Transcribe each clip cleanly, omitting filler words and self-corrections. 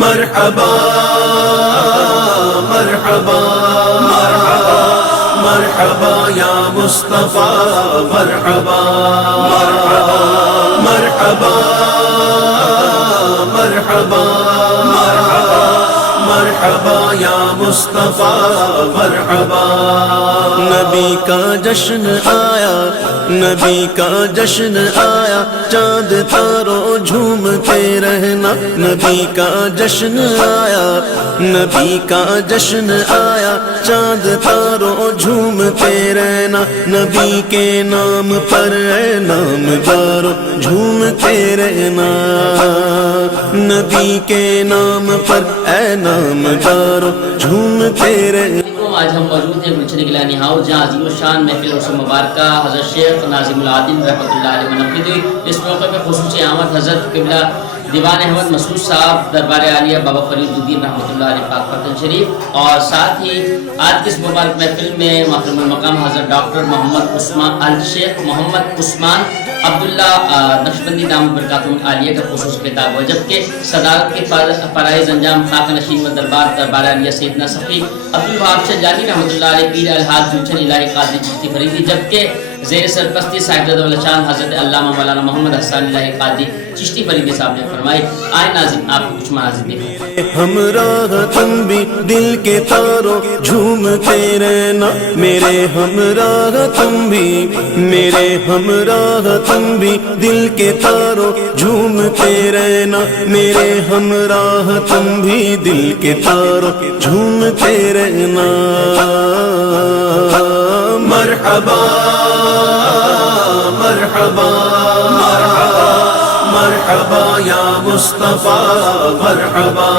مرحبا مرحبا مرحبا یا مصطفیٰ مرحبا مرحبا مرحبا مرحبا یا مصطفیٰ مرحبا نبی کا جشن آیا نبی کا جشن آیا چاند تاروں جھومتے رہنا نبی کا جشن آیا نبی کا جشن آیا چاند تاروں جھومتے رہنا نبی کے نام پر اے نامدارو جھومتے رہنا نبی کے نام پر اے نامدارو جھومتے رہنا۔ آج ہم موجود ہیں گلشن گیلانی ہاؤس جہاں عظیم الشان محفل عرس مبارکہ حضرت شیخ ناظم العالم رحمۃ اللہ علیہ منعقد ہوئی۔ اس موقع پر خصوصی آمد حضرت قبلہ دیوان احمد مسعود صاحب دربار عالیہ بابا فرید الدین رحمۃ اللہ علیہ پاک پرتن شریف اور ساتھ ہی آج کی اس مبارک محفل میں محترم المقام حضرت ڈاکٹر محمد عثمان الشیخ محمد عثمان عبداللہ نقشبندی دامت برکاتہم العالیہ کا خصوصی خطاب ہوا، جبکہ صدارت کے فرائض انجام خاک نشین و دربار عالیہ سیدنا سفی عبدالوہاب شجانی رحمۃ اللہ علیہ پیر الحاج گلشن الہی قادری چشتی فریدی، جبکہ زیر سرپرستی صاحب الشان حضرت علامہ مولانا محمد حسان الہی قادری چشتی فریدی صاحب نے فرمائی۔ آئے ناظرین آپ کو کچھ مناظر دیکھیں۔ ہمراہ تم بھی دل کے تاروں جھومتے رہنا میرے ہمراہ تم بھی میرے ہمراہ تم بھی دل کے تاروں جھومتے رہنا میرے ہمراہ تم بھی دل کے تاروں جھومتے رہنا۔ مرحبا مرحبا مرحبا یا مصطفیٰ مرحبا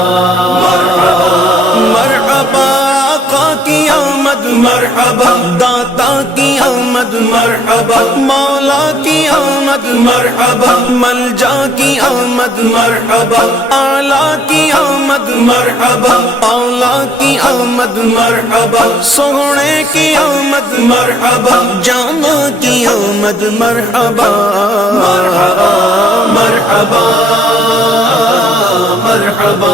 مرحبا آقا کی آمد مرحبا داتا کی آمد مرحبا مولا کی آمد مرحبا ملجا کی آمد مرحبا اعلیٰ کی آمد مرحبا اولا کی آمد مرحبا سونے کی آمد مرحبا جانا کی آمد مرحبا مرحبا مرحبا